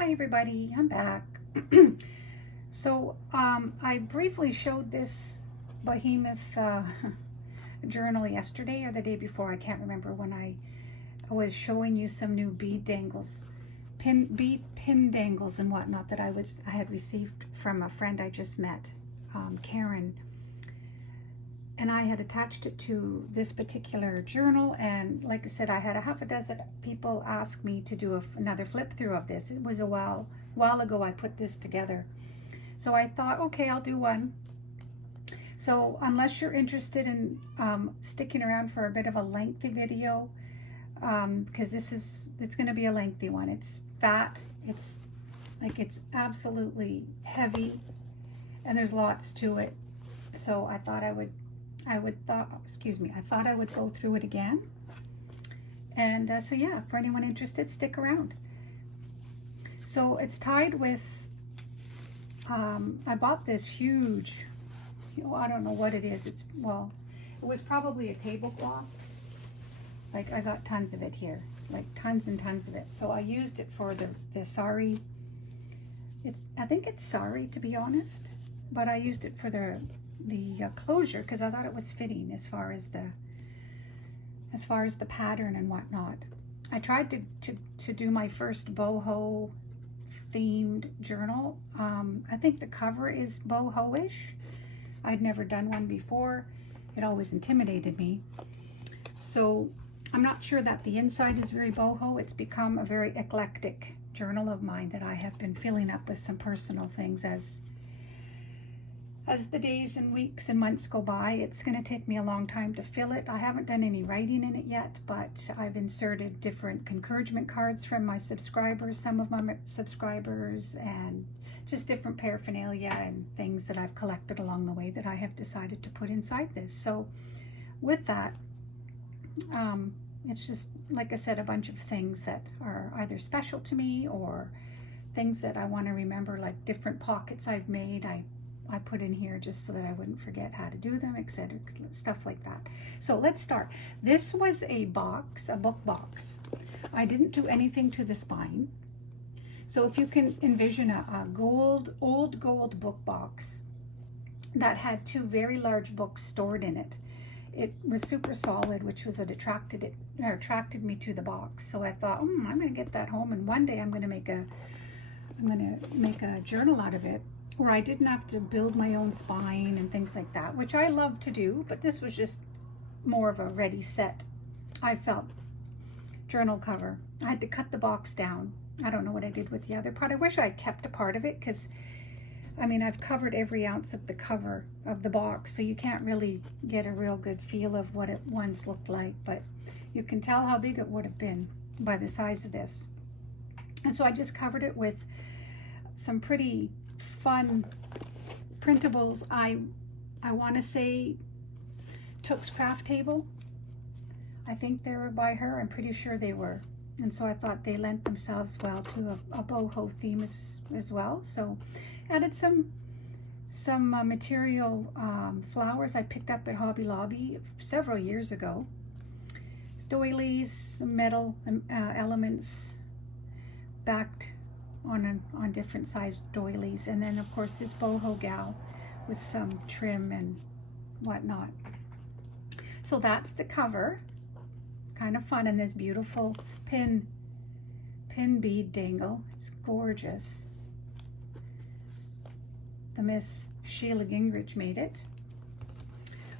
Hi everybody, I'm back. So I briefly showed this behemoth journal yesterday or the day before. I can't remember, when I was showing you some new bead dangles, pin dangles and whatnot that I had received from a friend I just met, Karen. And I had attached it to this particular journal, and like I said, I had a half a dozen people ask me to do another flip through of this. It was a while ago I put this together, so I thought, okay, I'll do one. So unless you're interested in sticking around for a bit of a lengthy video, because it's going to be a lengthy one. It's fat, it's absolutely heavy, and there's lots to it. So I thought I would go through it again. And so yeah, for anyone interested, stick around. So it's tied with, I bought this huge, I don't know what it is. It was probably a tablecloth. Like, I got tons of it here, like tons and tons of it. So I used it for the sari. I think it's sari, to be honest, but I used it for the closure because I thought it was fitting as far as the pattern and whatnot. I tried to do my first boho themed journal. I think the cover is boho-ish. I'd never done one before. It always intimidated me. So I'm not sure that the inside is very boho. It's become a very eclectic journal of mine that I have been filling up with some personal things as the days and weeks and months go by. It's going to take me a long time to fill it. I haven't done any writing in it yet, but I've inserted different encouragement cards from my subscribers, some of my subscribers, and just different paraphernalia and things that I've collected along the way that I have decided to put inside this. So with that, it's just, like I said, a bunch of things that are either special to me or things that I want to remember, like different pockets I've made. I put in here just so that I wouldn't forget how to do them, etc., stuff like that. So let's start. This was a box, a book box. I didn't do anything to the spine. So if you can envision a old gold book box that had two very large books stored in it. It was super solid, which was what attracted me to the box. So I thought, I'm going to get that home, and one day I'm going to make a journal out of it, where I didn't have to build my own spine and things like that, which I love to do, but this was just more of a ready set, I felt, journal cover. I had to cut the box down. I don't know what I did with the other part. I wish I kept a part of it, because I mean, I've covered every ounce of the cover of the box, so you can't really get a real good feel of what it once looked like, but you can tell how big it would have been by the size of this. And so I just covered it with some pretty fun printables. I want to say Took's Craft Table. I think they were by her. I'm pretty sure they were. And so I thought they lent themselves well to a boho theme as well. So added some material flowers I picked up at Hobby Lobby several years ago. Doilies, some metal elements backed on different sized doilies, and then of course this boho gal with some trim and whatnot. So that's the cover, kind of fun, and this beautiful pin bead dangle. It's gorgeous. The Miss Sheila Gingrich made it.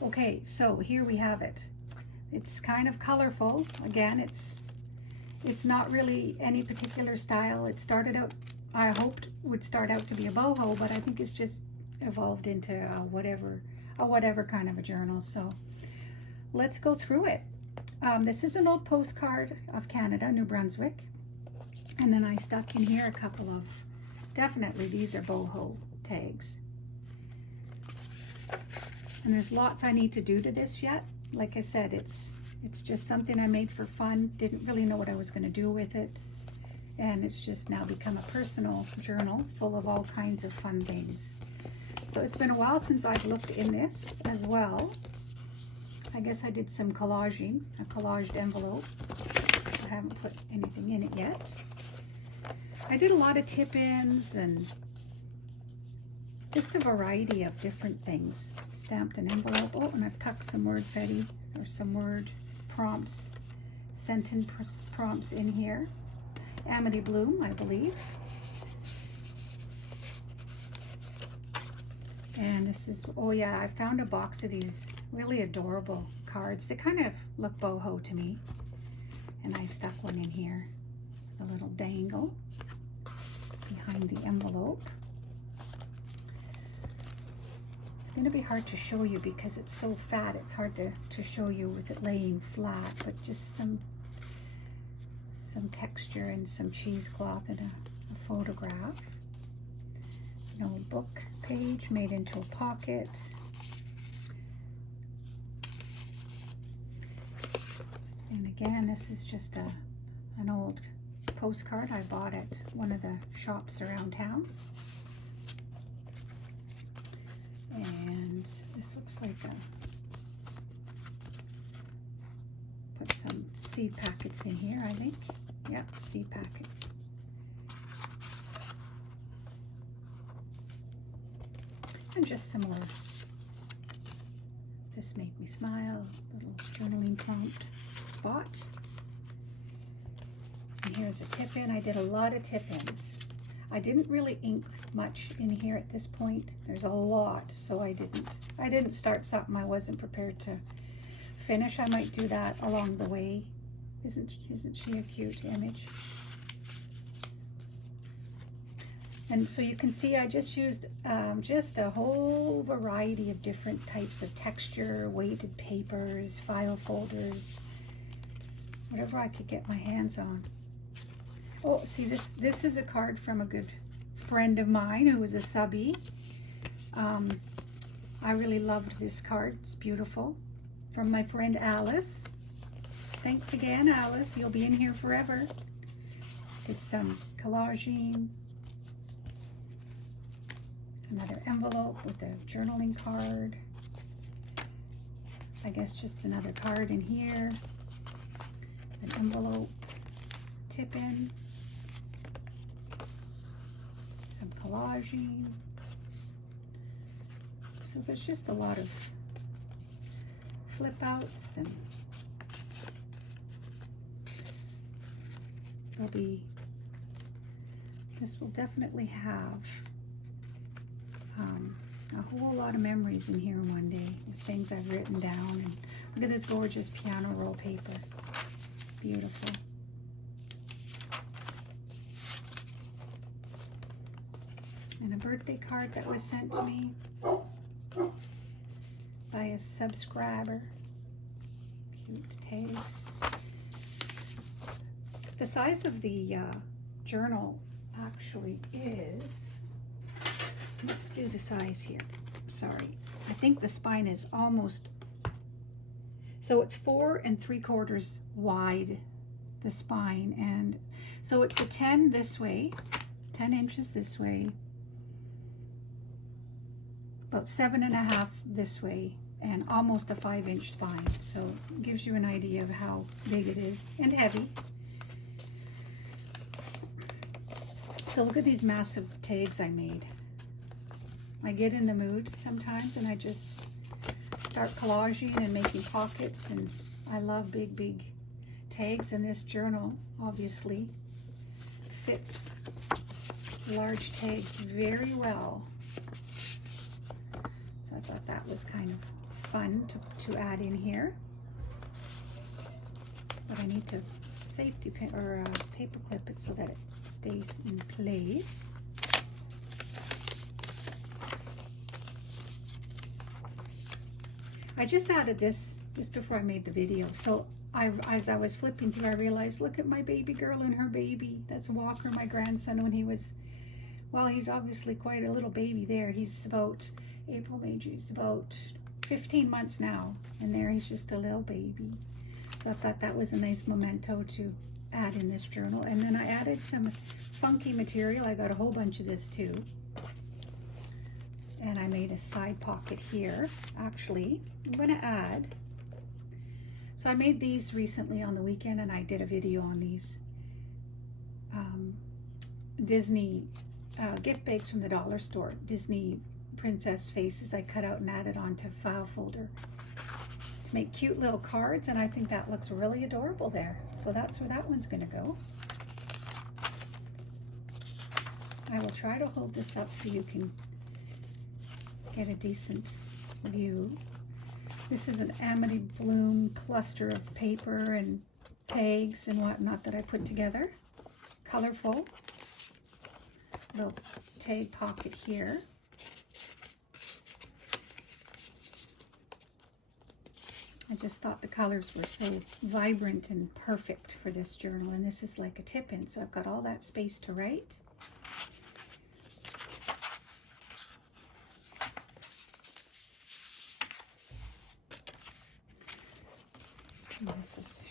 Okay, so here we have it. It's kind of colorful. Again, it's not really any particular style. It started out, I hoped would start out to be a boho, but I think it's just evolved into whatever kind of a journal. So let's go through it. This is an old postcard of Canada, New Brunswick. And then I stuck in here a couple of, definitely these are boho tags. And there's lots I need to do to this yet. Like I said, it's just something I made for fun. Didn't really know what I was going to do with it. And it's just now become a personal journal full of all kinds of fun things. So it's been a while since I've looked in this as well. I guess I did some collaging, a collaged envelope. I haven't put anything in it yet. I did a lot of tip-ins and just a variety of different things. Stamped an envelope. Oh, and I've tucked some word fetty or some word prompts, sentence prompts in here. Amity Bloom, I believe. And this is, oh yeah, I found a box of these really adorable cards. They kind of look boho to me. And I stuck one in here, a little dangle behind the envelope. It's going to be hard to show you because it's so fat. It's hard to show you with it laying flat, but just some texture and some cheesecloth and a photograph. An old book page made into a pocket. And again, this is just an old postcard I bought at one of the shops around town. And this looks like put some seed packets in here, I think. Yep, seed packets. And just some more. This made me smile, little journaling prompt spot. And here's a tip-in. I did a lot of tip-ins. I didn't really ink much in here at this point. There's a lot, so I didn't start something I wasn't prepared to finish. I might do that along the way. Isn't she a cute image? And so you can see I just used just a whole variety of different types of texture, weighted papers, file folders, whatever I could get my hands on. Oh, see, this is a card from a good friend of mine who was a subby. I really loved this card. It's beautiful. From my friend Alice. Thanks again, Alice. You'll be in here forever. Did some collaging. Another envelope with a journaling card. I guess just another card in here. An envelope. Tip-in. Some collaging. So there's just a lot of flip outs, and this will definitely have a whole lot of memories in here one day with things I've written down. And look at this gorgeous piano roll paper. Beautiful. And a birthday card that was sent to me by a subscriber. Cute tags. The size of the journal actually is, let's do the size here. Sorry. I think the spine is almost, so it's 4 3/4 wide, the spine. And so it's a 10 this way, 10 inches this way, about 7.5 this way, and almost a 5-inch spine. So it gives you an idea of how big it is, and heavy. So look at these massive tags I made. I get in the mood sometimes and I just start collaging and making pockets, and I love big tags, and this journal obviously fits large tags very well. So I thought that was kind of fun to add in here. But I need to safety pin or paper clip it so that it stays in place. I just added this just before I made the video. So as I was flipping through, I realized, look at my baby girl and her baby. That's Walker, my grandson, when he was, well, he's obviously quite a little baby there. He's about, April, May, June, he's about 15 months now. And there he's just a little baby. So I thought that was a nice memento to add in this journal. And then I added some funky material. I got a whole bunch of this too. And I made a side pocket here. Actually, I'm going to add, so I made these recently on the weekend, and I did a video on these. Disney gift bags from the dollar store. Disney princess faces I cut out and added onto file folder to make cute little cards, and I think that looks really adorable there. So that's where that one's going to go. I will try to hold this up so you can get a decent view. This is an Amity Bloom cluster of paper and tags and whatnot that I put together. Colorful. Little tag pocket here. I just thought the colors were so vibrant and perfect for this journal, and this is like a tip-in, so I've got all that space to write.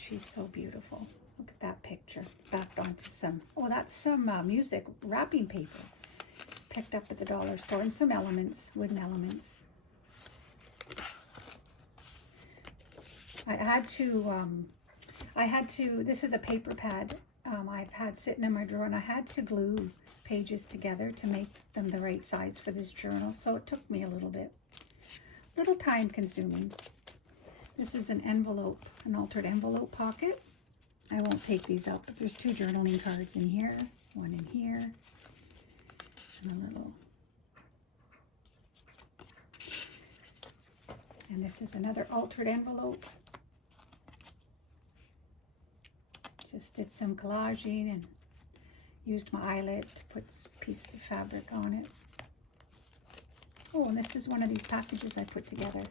She's so beautiful. Look at that picture. Backed onto some, oh, that's some music wrapping paper. Picked up at the dollar store, and some elements, wooden elements. I had to, this is a paper pad I've had sitting in my drawer, and I had to glue pages together to make them the right size for this journal. So it took me a little time consuming. This is an envelope, an altered envelope pocket. I won't take these out, but there's 2 journaling cards in here, one in here, and a little. And this is another altered envelope. Just did some collaging and used my eyelet to put pieces of fabric on it. Oh, and this is one of these packages I put together.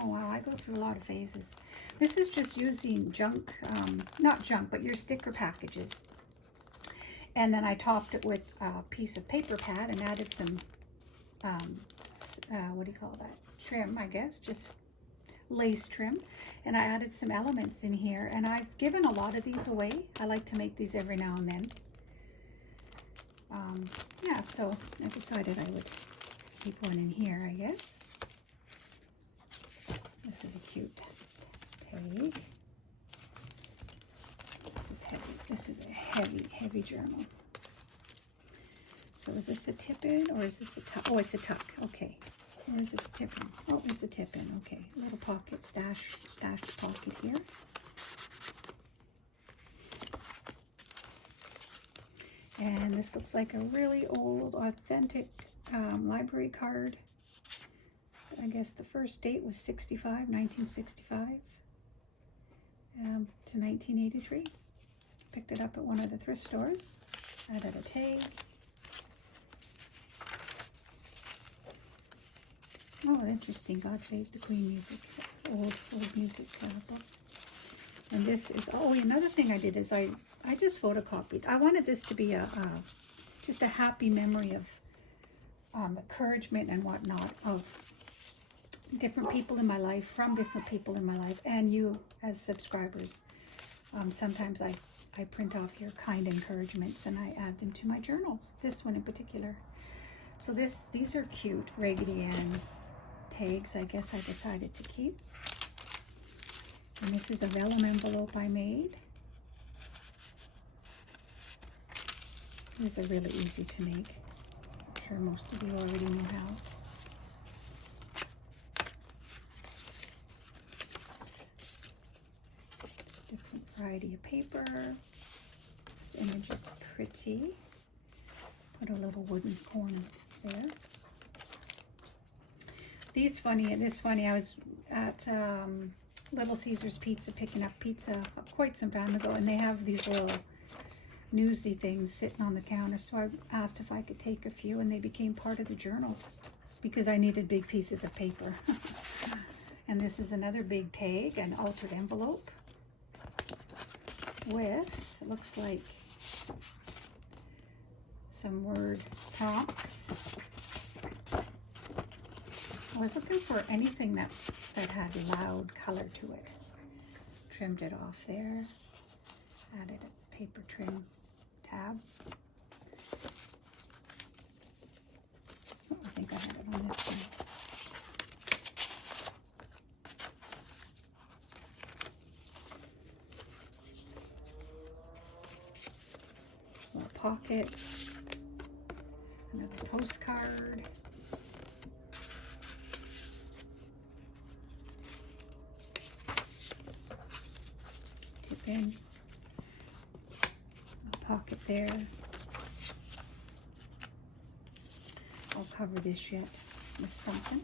Oh wow, I go through a lot of phases. This is just using junk, not junk, but your sticker packages. And then I topped it with a piece of paper pad and added some, what do you call that? Trim, I guess, just lace trim. And I added some elements in here, and I've given a lot of these away. I like to make these every now and then. Yeah, so I decided I would keep one in here, I guess. This is a cute tag. This is heavy. This is a heavy journal. So is this a tip-in or is this a tuck? Oh, it's a tuck. Okay. Or is it a tip-in? Oh, it's a tip-in. Okay. Little pocket, stash pocket here. And this looks like a really old, authentic library card. I guess the first date was 1965 to 1983. Picked it up at one of the thrift stores. Added a tag. Oh, interesting. God Save the Queen music. Old music book. And this is, oh, another thing I did is I just photocopied. I wanted this to be just a happy memory of encouragement and whatnot of different people in my life, from different people in my life, and you as subscribers. Sometimes I print off your kind encouragements and I add them to my journals, this one in particular. So these are cute Raggedy Ann tags, I guess I decided to keep. And this is a vellum envelope I made. These are really easy to make. I'm sure most of you already know how. Different variety of paper. This image is pretty. Put a little wooden corner there. This funny, I was at Little Caesars Pizza picking up pizza quite some time ago, and they have these little newsy things sitting on the counter, so I asked if I could take a few, and they became part of the journal because I needed big pieces of paper. And this is another big tag, an altered envelope with, it looks like, some word prompts. I was looking for anything that had loud color to it. Trimmed it off there. Added a paper trim tab. Oh, I think I had it on this one. Little pocket. Another postcard. Tip in. A pocket there. I'll cover this yet with something.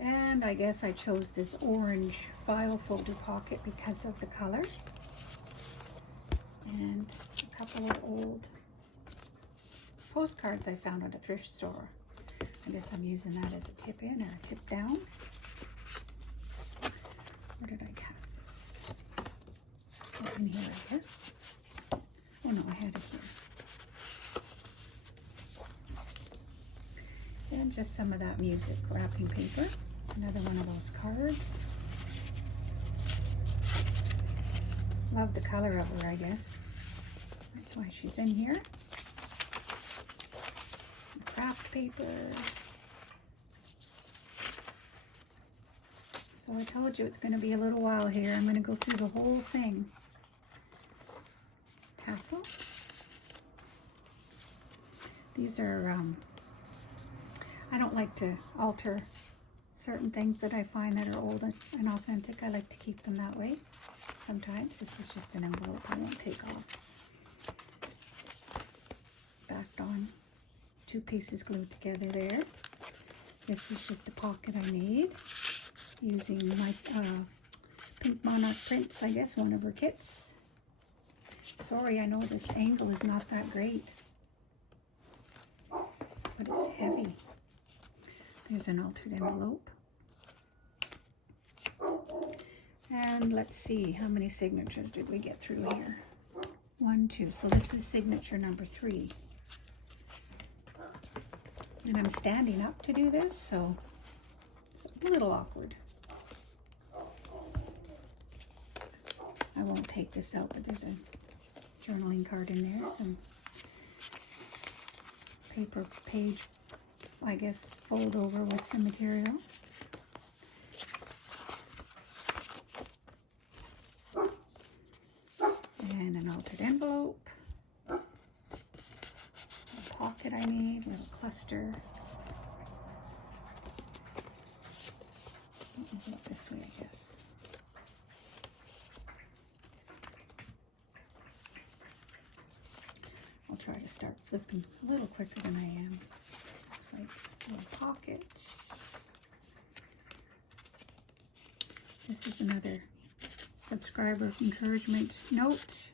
And I guess I chose this orange file folder pocket because of the color. And a couple of old postcards I found at a thrift store. I guess I'm using that as a tip in or a tip down. Where did I have this? Oh, in here, I guess. Oh no, I had it here. And just some of that music wrapping paper. Another one of those cards. Love the color of her, I guess. That's why she's in here. Craft paper. So I told you it's going to be a little while here. I'm going to go through the whole thing. Tassel. These are, I don't like to alter certain things that I find that are old and authentic. I like to keep them that way. Sometimes this is just an envelope I won't take off. Backed on, 2 pieces glued together there. This is just a pocket I made using my Pink Monarch Prints, I guess, one of her kits. Sorry, I know this angle is not that great, but it's heavy. There's an altered envelope. And let's see, how many signatures did we get through here? 1, 2. So this is signature number 3. And I'm standing up to do this, so it's a little awkward. I won't take this out, but there's a journaling card in there, some paper page, I guess, fold over with some material. And an altered envelope. A pocket I made, little cluster. Open it this way, I guess. I'll try to start flipping a little quicker than I am. This looks like a little pocket. This is another subscriber encouragement note.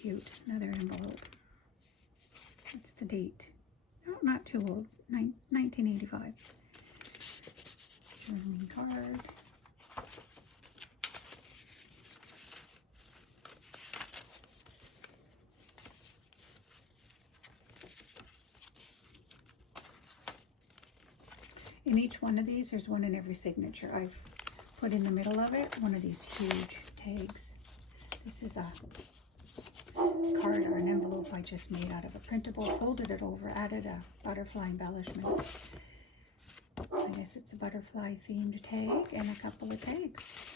Cute. Another envelope. What's the date? No, not too old. 1985. Journaling card. In each one of these, there's one in every signature. I've put in the middle of it one of these huge tags. This is a card or an envelope I just made out of a printable, folded it over, added a butterfly embellishment. I guess it's a butterfly themed tag and a couple of tags.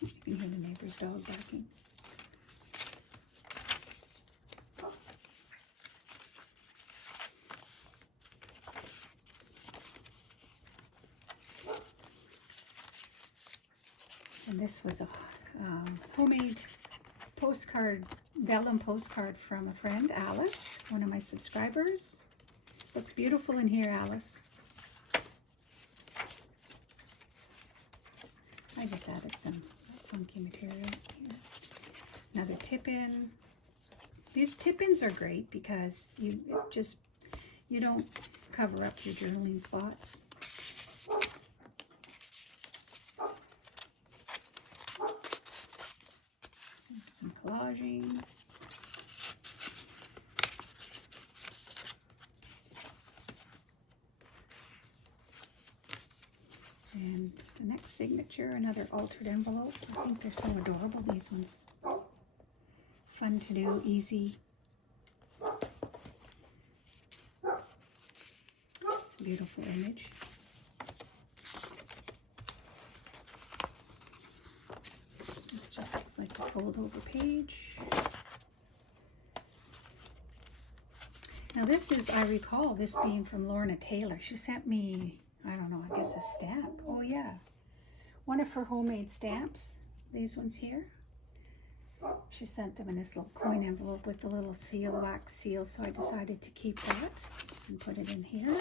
You can hear the neighbor's dog barking. And this was a homemade postcard, vellum postcard from a friend, Alice, one of my subscribers. Looks beautiful in here, Alice. I just added some funky material here. Another tip-in. These tip-ins are great because you don't cover up your journaling spots. Some collaging. And the next signature, another altered envelope. I think they're so adorable, these ones. Fun to do, easy. beautiful image. It's like a fold over page. Now this is, I recall this being from Lorna Taylor. She sent me, I don't know, I guess a stamp. Oh yeah, one of her homemade stamps. These ones here. She sent them in this little coin envelope with the little seal, wax seal, so I decided to keep that and put it in here.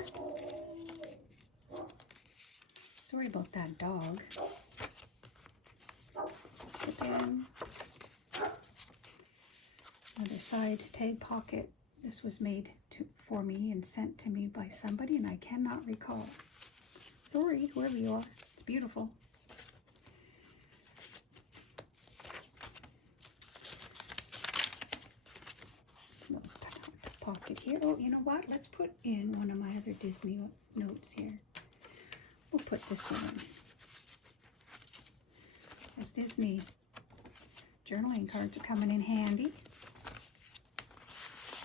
Sorry about that dog. Again, another side tag pocket. This was made for me and sent to me by somebody, and I cannot recall. Sorry, whoever you are. It's beautiful. Little pocket here. Oh, you know what? Let's put in one of my other Disney notes here. We'll put this one in. Those Disney journaling cards are coming in handy.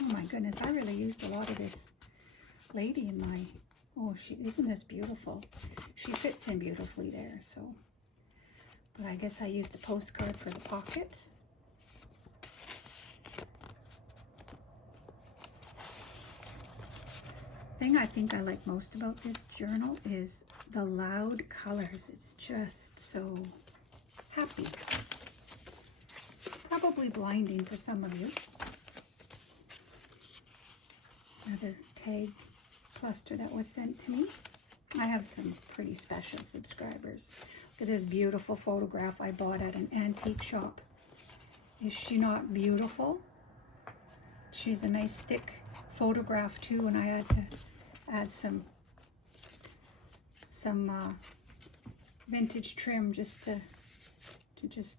Oh my goodness, I really used a lot of this lady in my, oh, isn't this beautiful? She fits in beautifully there, so. But I guess I used a postcard for the pocket. The thing I think I like most about this journal is the loud colors. It's just so happy. Probably blinding for some of you. Another tag cluster that was sent to me. I have some pretty special subscribers. Look at this beautiful photograph I bought at an antique shop. Is she not beautiful? She's a nice thick photograph too, and I had to add some vintage trim just to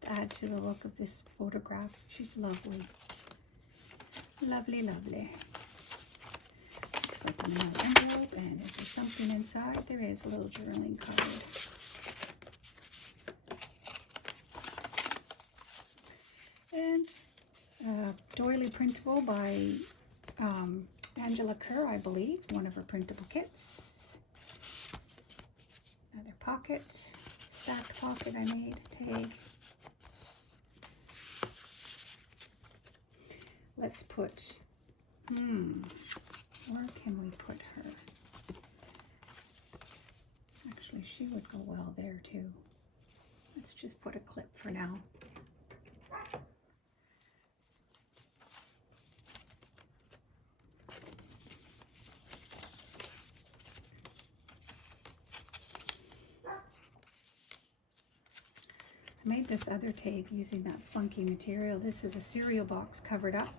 add to the look of this photograph. She's lovely. Lovely, lovely. Looks like another envelope, and is there something inside? There is a little journaling card. And doily printable by Angela Kerr, I believe, one of her printable kits. Another pocket, stacked pocket I made, tag. Let's put, where can we put her? Actually, she would go well there too. Let's just put a clip for now. I made this other tag using that funky material. This is a cereal box covered up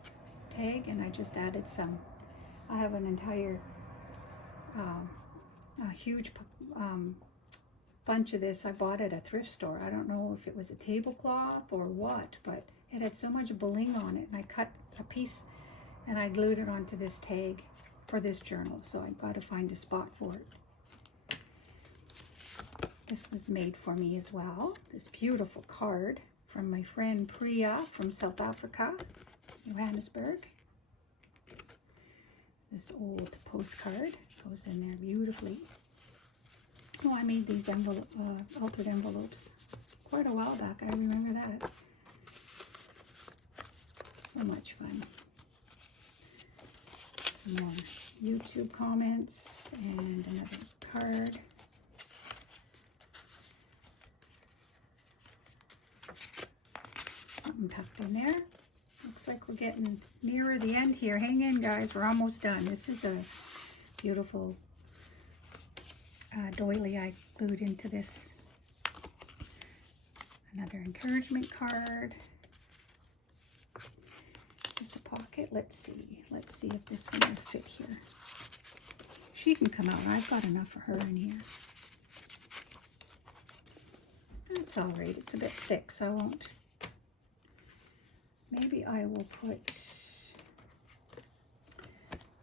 tag, and I just added some. I have an entire, a huge bunch of this. I bought at a thrift store. I don't know if it was a tablecloth or what, but it had so much bling on it, and I cut a piece and I glued it onto this tag for this journal, so I got to find a spot for it. This was made for me as well. This beautiful card from my friend Priya from South Africa, Johannesburg. This old postcard goes in there beautifully. Oh, I made these altered envelopes quite a while back. I remember that. So much fun. Some more YouTube comments and another card. Something tucked in there. Looks like we're getting nearer the end here. Hang in, guys. We're almost done. This is a beautiful doily I glued into this. Another encouragement card. Is this a pocket? Let's see. Let's see if this one will fit here. She can come out. I've got enough for her in here. That's all right. It's a bit thick, so I won't. Maybe I will put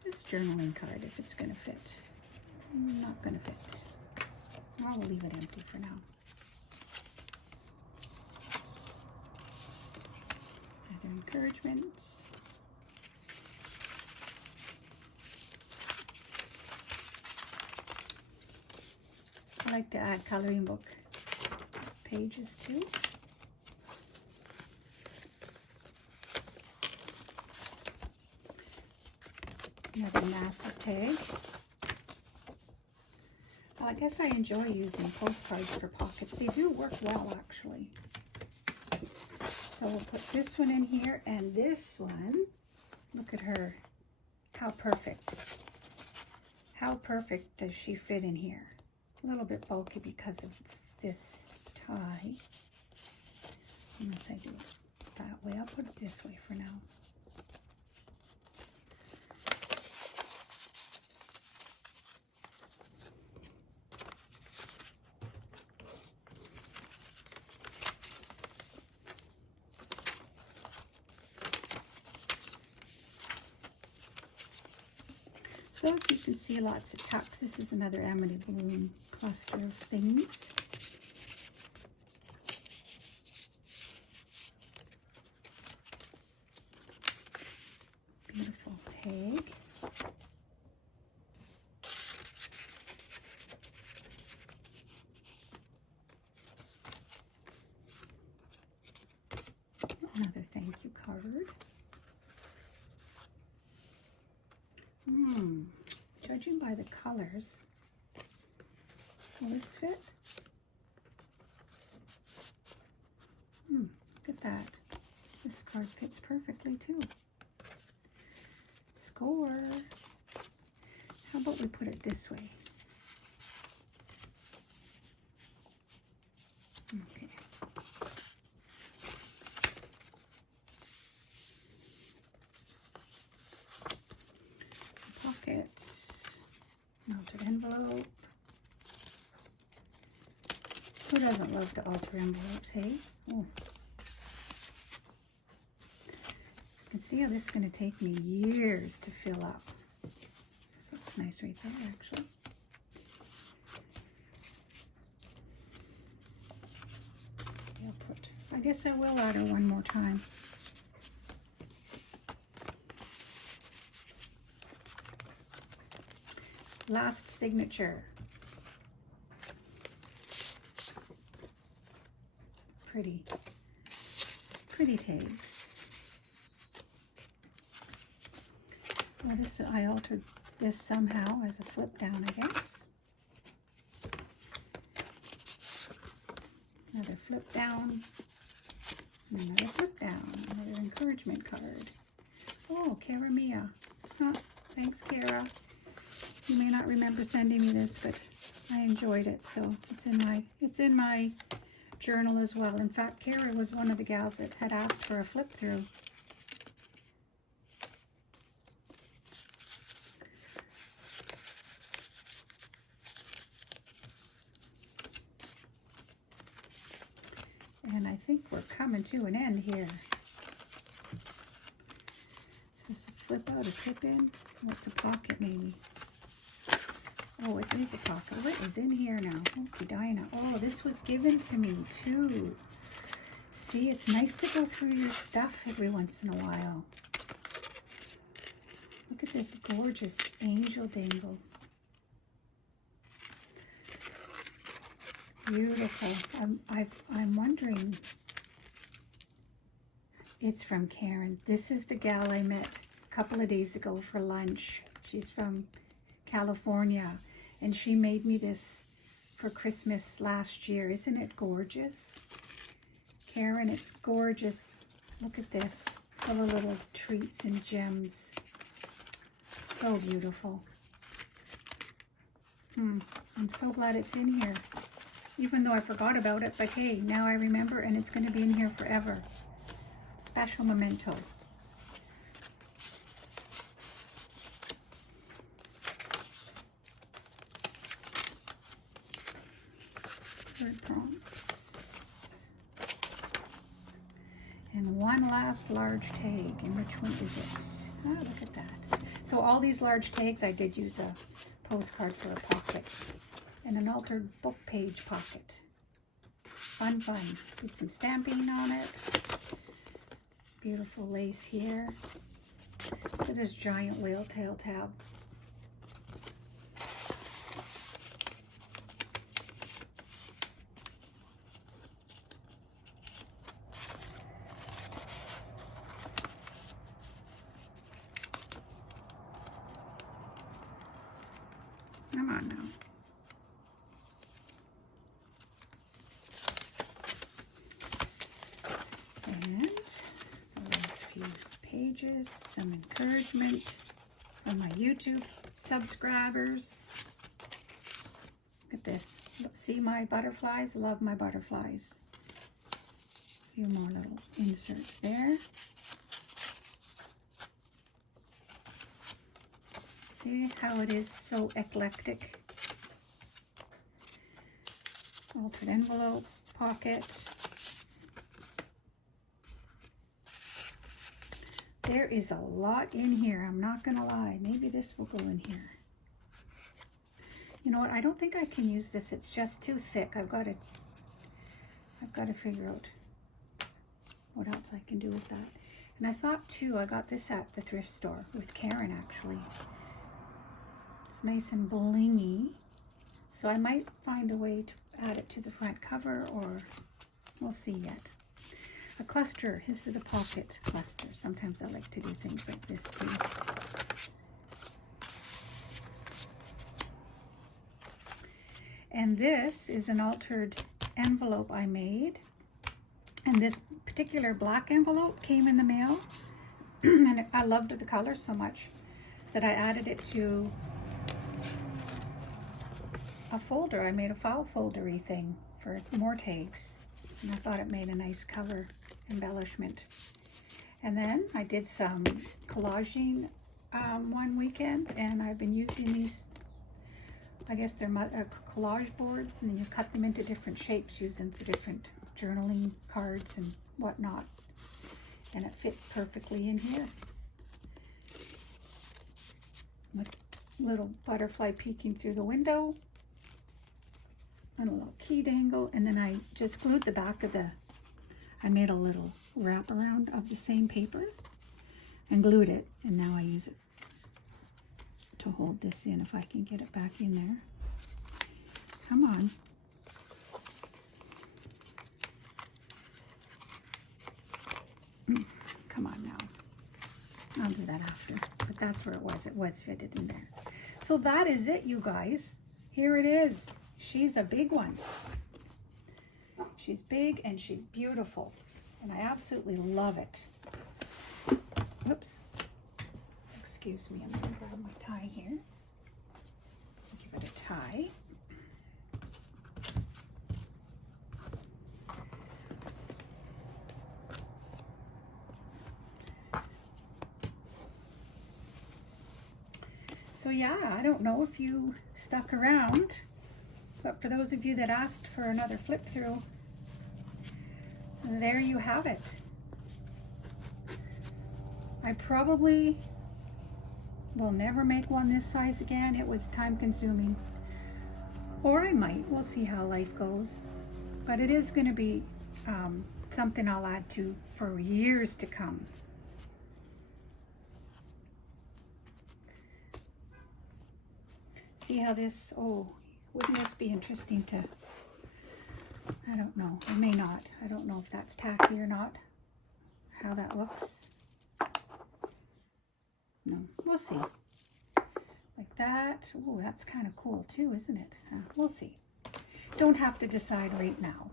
this journaling card if it's going to fit. Not going to fit. I will leave it empty for now. Another encouragement. I like to add coloring book pages too. Another massive tag. Well, I guess I enjoy using postcards for pockets. They do work well, actually. So we'll put this one in here, and this one, look at her. How perfect. How perfect does she fit in here? A little bit bulky because of this tie. Unless I do it that way. I'll put it this way for now. So you can see lots of tucks. This is another Amity Bloom cluster of things. Beautiful tag. Another thank you card. Judging by the colors, will this fit? Look at that. This card fits perfectly too. Score. How about we put it this way? Okay. Pocket. Altered envelope. Who doesn't love to alter envelopes, hey? Oh. You can see how this is going to take me years to fill up. This looks nice right there, actually. I guess I will add her one more time. Last signature. Pretty tags. Notice I altered this somehow as a flip down, I guess. Another flip down. Another flip down. Another encouragement card. Oh, Cara Mia. Huh, thanks, Cara. You may not remember sending me this, but I enjoyed it, so it's in my journal as well. In fact, Cara was one of the gals that had asked for a flip through. And I think we're coming to an end here. So it's a flip out, a tip in. What's a pocket maybe? Oh, it is a pocket. What is in here now? Okay, Dinah. Oh, this was given to me too. See, it's nice to go through your stuff every once in a while. Look at this gorgeous angel dangle. Beautiful. I'm wondering. It's from Karen. This is the gal I met a couple of days ago for lunch. She's from California, and she made me this for Christmas last year. Isn't it gorgeous? Karen, it's gorgeous. Look at this. All the little treats and gems. So beautiful. I'm so glad it's in here. Even though I forgot about it, but hey, now I remember, and it's going to be in here forever. Special memento. Word prompts. And one last large tag. And which one is it? Oh, look at that. So all these large tags, I did use a postcard for a pocket. And an altered book page pocket. Fun, fun. Did some stamping on it. Beautiful lace here. Look at this giant whale tail tab. Come on now. And there's a few pages, some encouragement from my YouTube subscribers. Look at this. See my butterflies? Love my butterflies. A few more little inserts there. See how it is so eclectic. Altered envelope, pocket. There is a lot in here, I'm not gonna lie. Maybe this will go in here. You know what, I don't think I can use this. It's just too thick. I've got to figure out what else I can do with that. And I thought too, I got this at the thrift store with Karen actually. It's nice and blingy. So I might find a way to add it to the front cover, or we'll see yet. A cluster. This is a pocket cluster. Sometimes I like to do things like this too. And this is an altered envelope I made. And this particular black envelope came in the mail. And I loved the color so much that I added it to a folder. I made a file folder-y thing for more tags. And I thought it made a nice cover embellishment. And then I did some collaging one weekend, and I've been using these, I guess they're collage boards, and then you cut them into different shapes, use them for different journaling cards and whatnot. And it fit perfectly in here. With little butterfly peeking through the window. And a little key dangle, and then I just glued the back of I made a little wraparound of the same paper and glued it, and now I use it to hold this in if I can get it back in there. Come on. Come on now. I'll do that after, but that's where it was fitted in there. So that is it, you guys. Here it is. She's a big one. She's big and she's beautiful, and I absolutely love it. Whoops. Excuse me, I'm going to grab my tie here. Give it a tie. So yeah, I don't know if you stuck around, but for those of you that asked for another flip through, there you have it. I probably will never make one this size again. It was time consuming. Or I might, we'll see how life goes. But it is going to be something I'll add to for years to come. See how this, oh, wouldn't this be interesting to, I don't know, it may not. I don't know if that's tacky or not, how that looks. No, we'll see. Like that. Oh, that's kind of cool too, isn't it? We'll see. Don't have to decide right now.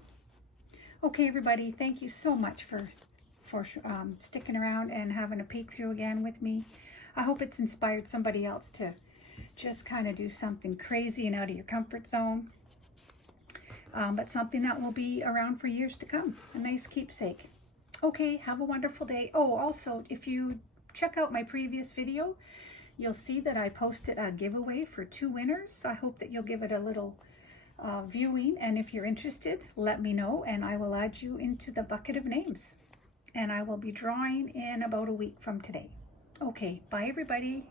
Okay, everybody, thank you so much for sticking around and having a peek through again with me. I hope it's inspired somebody else to just kind of do something crazy and out of your comfort zone, but something that will be around for years to come. A nice keepsake. Okay, have a wonderful day. Oh, also, if you check out my previous video, you'll see that I posted a giveaway for 2 winners. I hope that you'll give it a little viewing, and if you're interested, let me know and I will add you into the bucket of names, and I will be drawing in about a week from today. Okay, bye everybody.